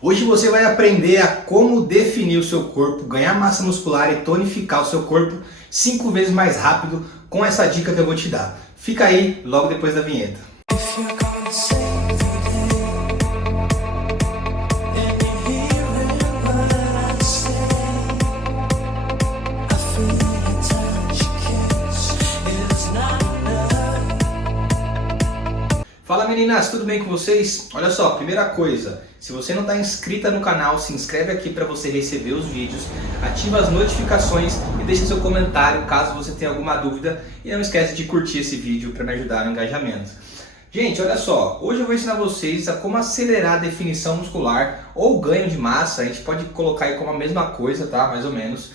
Hoje você vai aprender a como definir o seu corpo, ganhar massa muscular e tonificar o seu corpo 5 vezes mais rápido com essa dica que eu vou te dar. Fica aí logo depois da vinheta. Fala meninas, tudo bem com vocês? Olha só, primeira coisa, se você não está inscrita no canal, se inscreve aqui para você receber os vídeos, ativa as notificações e deixa seu comentário caso você tenha alguma dúvida e não esquece de curtir esse vídeo para me ajudar no engajamento. Gente, olha só, hoje eu vou ensinar vocês a como acelerar a definição muscular ou ganho de massa, a gente pode colocar aí como a mesma coisa, tá? Mais ou menos,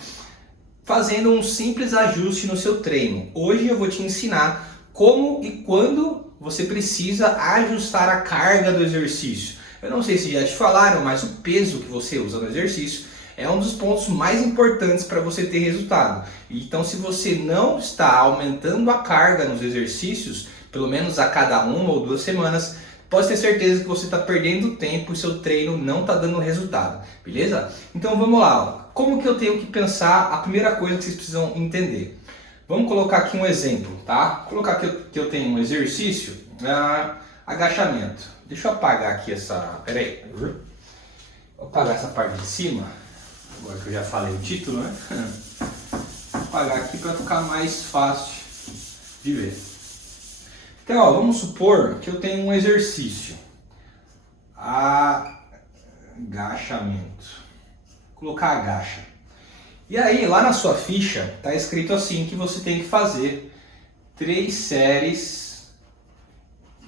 fazendo um simples ajuste no seu treino. Hoje eu vou te ensinar como e quando você precisa ajustar a carga do exercício. Eu não sei se já te falaram, mas o peso que você usa no exercício é um dos pontos mais importantes para você ter resultado. Então, se você não está aumentando a carga nos exercícios, pelo menos a cada 1 ou 2 semanas, pode ter certeza que você está perdendo tempo e seu treino não está dando resultado, beleza? Então vamos lá, como que eu tenho que pensar? A primeira coisa que vocês precisam entender. Vamos colocar aqui um exemplo, tá? Vou colocar que eu tenho um exercício, agachamento. Deixa eu apagar aqui essa... Pera aí. Vou apagar essa parte de cima, agora que eu já falei o título, né? Vou apagar aqui para ficar mais fácil de ver. Então, ó, vamos supor que eu tenho um exercício. Agachamento. Vou colocar agacha. E aí, lá na sua ficha, está escrito assim que você tem que fazer 3 séries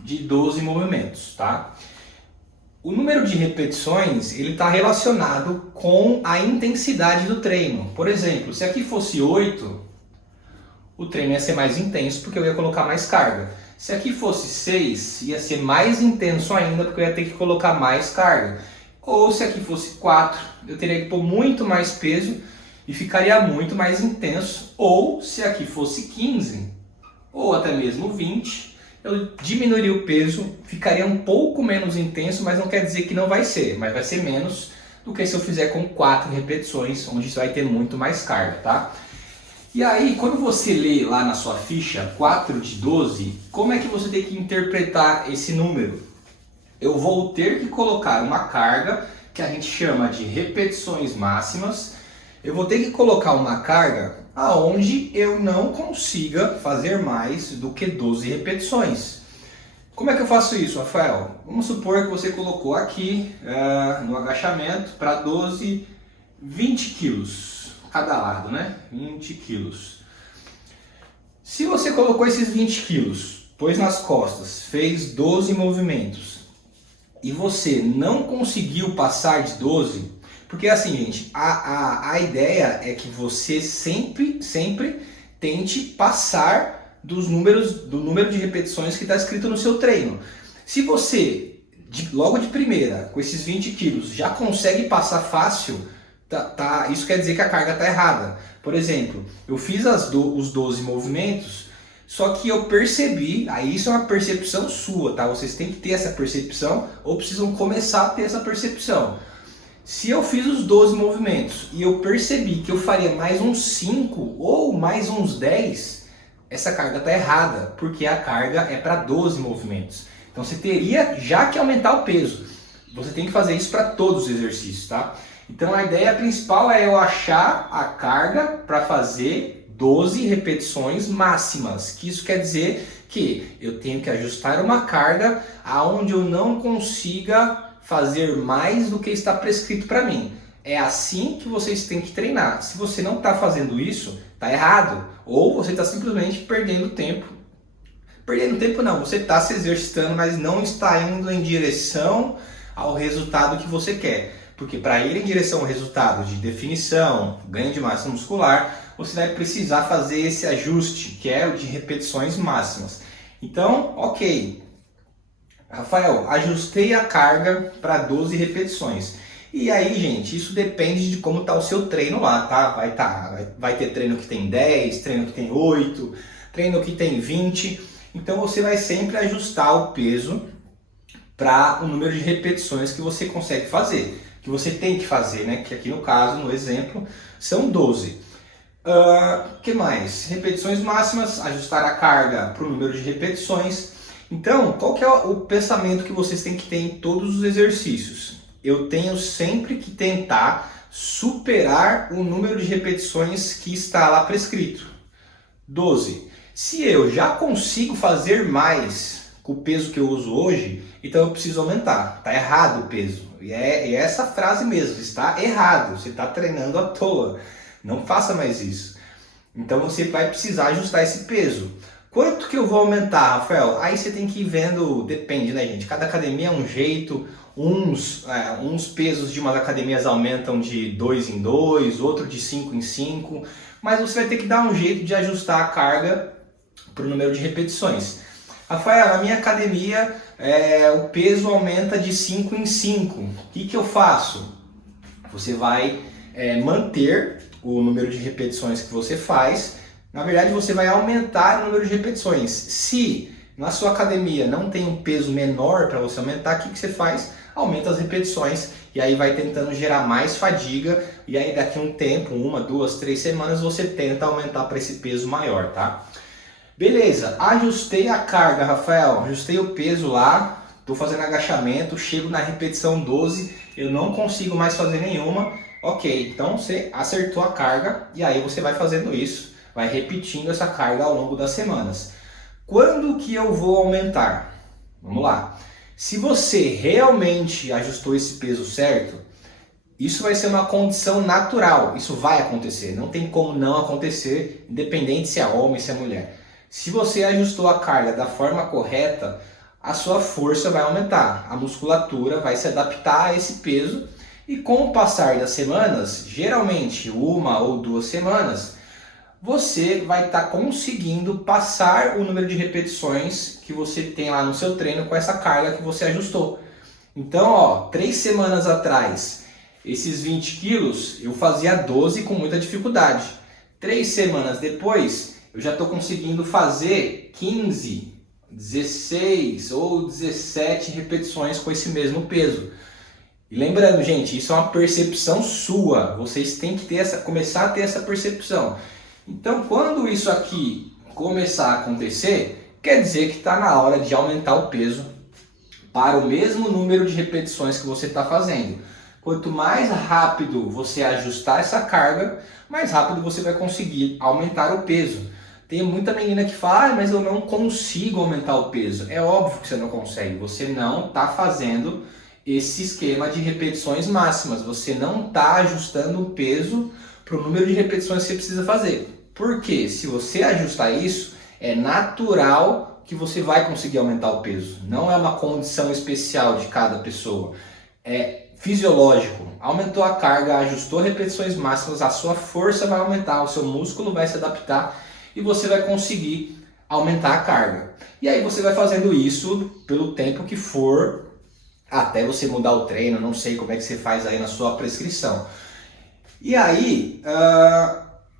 de 12 movimentos, tá? O número de repetições, ele está relacionado com a intensidade do treino. Por exemplo, se aqui fosse 8, o treino ia ser mais intenso porque eu ia colocar mais carga. Se aqui fosse 6, ia ser mais intenso ainda porque eu ia ter que colocar mais carga. Ou se aqui fosse 4, eu teria que pôr muito mais peso e ficaria muito mais intenso. Ou se aqui fosse 15, ou até mesmo 20, eu diminuiria o peso, ficaria um pouco menos intenso, mas não quer dizer que não vai ser, mas vai ser menos do que se eu fizer com 4 repetições, onde você vai ter muito mais carga, tá? E aí, quando você lê lá na sua ficha 4 de 12, como é que você tem que interpretar esse número? Eu vou ter que colocar uma carga que a gente chama de repetições máximas. Eu vou ter que colocar uma carga aonde eu não consiga fazer mais do que 12 repetições. Como é que eu faço isso, Rafael? Vamos supor que você colocou aqui no agachamento para 12, 20 quilos cada lado, né? 20 quilos. Se você colocou esses 20 quilos, pôs nas costas, fez 12 movimentos e você não conseguiu passar de 12, porque assim, gente, a ideia é que você sempre tente passar do número de repetições que está escrito no seu treino. Se você, logo de primeira, com esses 20 quilos, já consegue passar fácil, isso quer dizer que a carga está errada. Por exemplo, eu fiz os 12 movimentos, só que eu percebi, aí isso é uma percepção sua, tá? Vocês têm que ter essa percepção ou precisam começar a ter essa percepção. Se eu fiz os 12 movimentos e eu percebi que eu faria mais uns 5 ou mais uns 10, essa carga está errada, porque a carga é para 12 movimentos. Então você teria já que aumentar o peso. Você tem que fazer isso para todos os exercícios, tá? Então a ideia principal é eu achar a carga para fazer 12 repetições máximas. Que isso quer dizer que eu tenho que ajustar uma carga aonde eu não consiga fazer mais do que está prescrito para mim. É assim que vocês têm que treinar. Se você não está fazendo isso, está errado. Ou você está simplesmente perdendo tempo. Perdendo tempo não, você está se exercitando, mas não está indo em direção ao resultado que você quer. Porque para ir em direção ao resultado de definição, ganho de massa muscular, você vai precisar fazer esse ajuste, que é o de repetições máximas. Então, ok. Rafael, ajustei a carga para 12 repetições. E aí, gente, isso depende de como está o seu treino lá, tá? Vai ter treino que tem 10, treino que tem 8, treino que tem 20. Então você vai sempre ajustar o peso para o número de repetições que você consegue fazer, que você tem que fazer, né? Que aqui no caso, no exemplo, são 12. Que mais? Repetições máximas, ajustar a carga para o número de repetições. Então, qual que é o pensamento que vocês têm que ter em todos os exercícios? Eu tenho sempre que tentar superar o número de repetições que está lá prescrito. 12. Se eu já consigo fazer mais com o peso que eu uso hoje, então eu preciso aumentar. Está errado o peso. E é essa frase mesmo, está errado. Você está treinando à toa. Não faça mais isso. Então você vai precisar ajustar esse peso. Quanto que eu vou aumentar, Rafael? Aí você tem que ir vendo, depende, né, gente? Cada academia é um jeito. Uns pesos de umas academias aumentam de 2 em 2, outro de 5 em 5. Mas você vai ter que dar um jeito de ajustar a carga para o número de repetições. Rafael, na minha academia o peso aumenta de 5 em 5. O que eu faço? Você vai manter o número de repetições que você faz. Na verdade, você vai aumentar o número de repetições. Se na sua academia não tem um peso menor para você aumentar, o que você faz? Aumenta as repetições e aí vai tentando gerar mais fadiga. E aí daqui a um tempo, 1, 2, 3 semanas, você tenta aumentar para esse peso maior, tá? Beleza, ajustei a carga, Rafael, ajustei o peso lá, estou fazendo agachamento, chego na repetição 12, eu não consigo mais fazer nenhuma. Ok, então você acertou a carga e aí você vai fazendo isso, vai repetindo essa carga ao longo das semanas. Quando que eu vou aumentar? Vamos lá. Se você realmente ajustou esse peso certo, isso vai ser uma condição natural, isso vai acontecer, não tem como não acontecer, independente se é homem, se é mulher. Se você ajustou a carga da forma correta, a sua força vai aumentar, a musculatura vai se adaptar a esse peso e com o passar das semanas, geralmente 1 ou 2 semanas, você vai estar conseguindo passar o número de repetições que você tem lá no seu treino com essa carga que você ajustou. Então, 3 semanas atrás, esses 20 quilos eu fazia 12 com muita dificuldade. 3 semanas depois, eu já estou conseguindo fazer 15, 16 ou 17 repetições com esse mesmo peso. E lembrando, gente, isso é uma percepção sua. Vocês têm que começar a ter essa percepção. Então, quando isso aqui começar a acontecer, quer dizer que está na hora de aumentar o peso para o mesmo número de repetições que você está fazendo. Quanto mais rápido você ajustar essa carga, mais rápido você vai conseguir aumentar o peso. Tem muita menina que fala, mas eu não consigo aumentar o peso. É óbvio que você não consegue, você não está fazendo esse esquema de repetições máximas, você não está ajustando o peso para o número de repetições que você precisa fazer. Porque se você ajustar isso, é natural que você vai conseguir aumentar o peso. Não é uma condição especial de cada pessoa. É fisiológico. Aumentou a carga, ajustou repetições máximas, a sua força vai aumentar, o seu músculo vai se adaptar e você vai conseguir aumentar a carga. E aí você vai fazendo isso pelo tempo que for, até você mudar o treino, não sei como é que você faz aí na sua prescrição. E aí,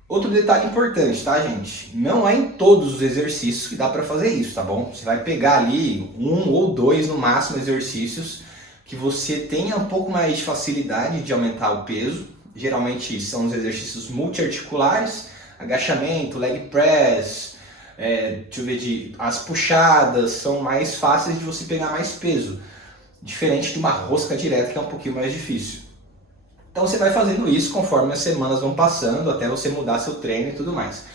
outro detalhe importante, tá, gente? Não é em todos os exercícios que dá para fazer isso, tá bom? Você vai pegar ali 1 ou 2 no máximo exercícios que você tenha um pouco mais de facilidade de aumentar o peso. Geralmente são os exercícios multiarticulares, agachamento, leg press, deixa eu ver, as puxadas são mais fáceis de você pegar mais peso. Diferente de uma rosca direta que é um pouquinho mais difícil. Então você vai fazendo isso conforme as semanas vão passando, até você mudar seu treino e tudo mais.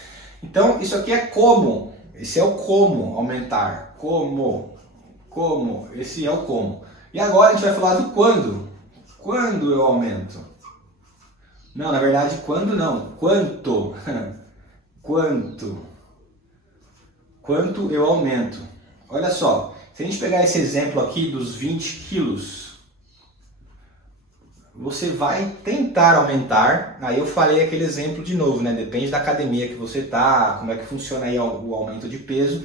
Então isso aqui é como, esse é o como aumentar, como, esse é o como. E agora a gente vai falar do quando. Quando eu aumento? Não, na verdade quando não, quanto. Quanto eu aumento. Olha só, se a gente pegar esse exemplo aqui dos 20 quilos, você vai tentar aumentar, aí eu falei aquele exemplo de novo, né? Depende da academia que você tá, como é que funciona aí o aumento de peso,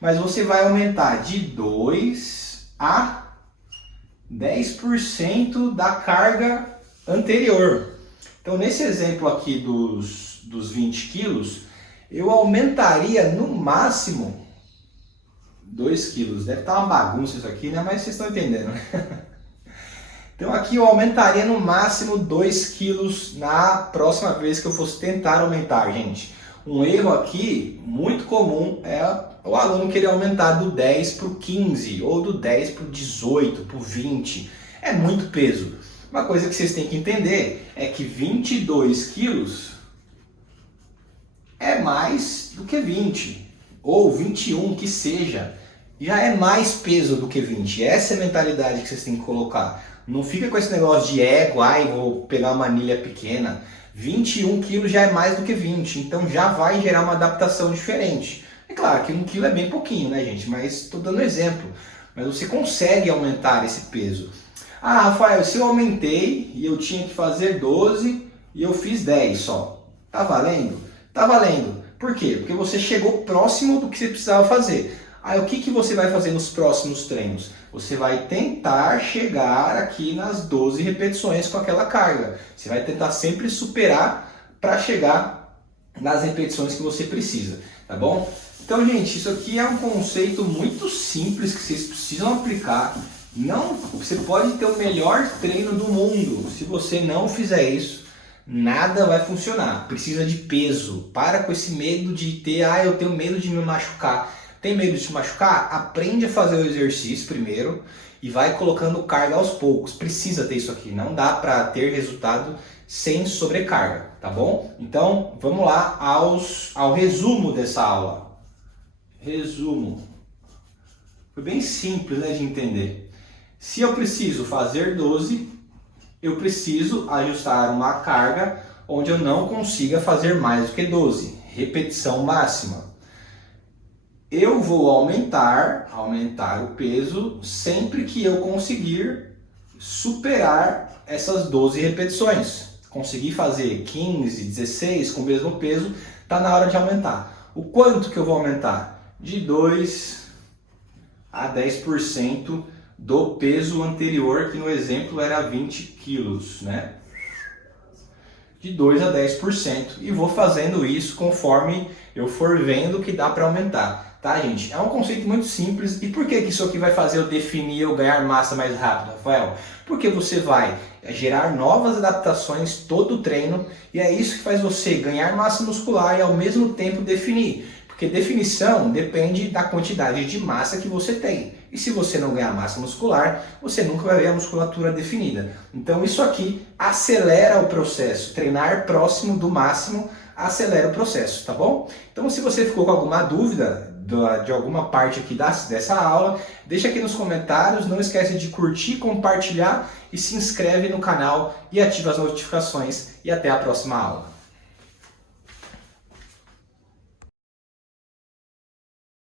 mas você vai aumentar de 2 a 10% da carga anterior. Então nesse exemplo aqui dos 20 quilos, eu aumentaria no máximo 2 quilos. Deve estar uma bagunça isso aqui, né? Mas vocês estão entendendo, né? Então aqui eu aumentaria no máximo 2 quilos na próxima vez que eu fosse tentar aumentar, gente. Um erro aqui muito comum é o aluno querer aumentar do 10 para o 15, ou do 10 para o 18, para o 20. É muito peso. Uma coisa que vocês têm que entender é que 22 quilos é mais do que 20, ou 21 que seja, já é mais peso do que 20. Essa é a mentalidade que vocês têm que colocar. Não fica com esse negócio de ego, ai, vou pegar uma anilha pequena. 21 quilos já é mais do que 20, então já vai gerar uma adaptação diferente. É claro que 1 quilo é bem pouquinho, né, gente? Mas estou dando exemplo. Mas você consegue aumentar esse peso. Ah, Rafael, se eu aumentei e eu tinha que fazer 12 e eu fiz 10 só. Tá valendo? Tá valendo. Por quê? Porque você chegou próximo do que você precisava fazer. Aí o que você vai fazer nos próximos treinos? Você vai tentar chegar aqui nas 12 repetições com aquela carga. Você vai tentar sempre superar para chegar nas repetições que você precisa, tá bom? Então, gente, isso aqui é um conceito muito simples que vocês precisam aplicar. Não, você pode ter o melhor treino do mundo. Se você não fizer isso, nada vai funcionar. Precisa de peso. Para com esse medo de ter, eu tenho medo de me machucar. Tem medo de se machucar? Aprende a fazer o exercício primeiro e vai colocando carga aos poucos. Precisa ter isso aqui. Não dá para ter resultado sem sobrecarga, tá bom? Então, vamos lá ao resumo dessa aula. Resumo. Foi bem simples, né, de entender. Se eu preciso fazer 12, eu preciso ajustar uma carga onde eu não consiga fazer mais do que 12. Repetição máxima. Eu vou aumentar o peso sempre que eu conseguir superar essas 12 repetições. Conseguir fazer 15, 16 com o mesmo peso, está na hora de aumentar. O quanto que eu vou aumentar? De 2 a 10% do peso anterior, que no exemplo era 20 quilos, né? De 2 a 10%. E vou fazendo isso conforme eu for vendo que dá para aumentar. Tá, gente? É um conceito muito simples. E por que isso aqui vai fazer eu definir ou ganhar massa mais rápido, Rafael? Porque você vai gerar novas adaptações todo o treino e é isso que faz você ganhar massa muscular e ao mesmo tempo definir. Porque definição depende da quantidade de massa que você tem. E se você não ganhar massa muscular, você nunca vai ver a musculatura definida. Então isso aqui acelera o processo. Treinar próximo do máximo acelera o processo, tá bom? Então se você ficou com alguma dúvida de alguma parte aqui dessa aula, deixa aqui nos comentários, não esquece de curtir, compartilhar e se inscreve no canal e ativa as notificações e até a próxima aula.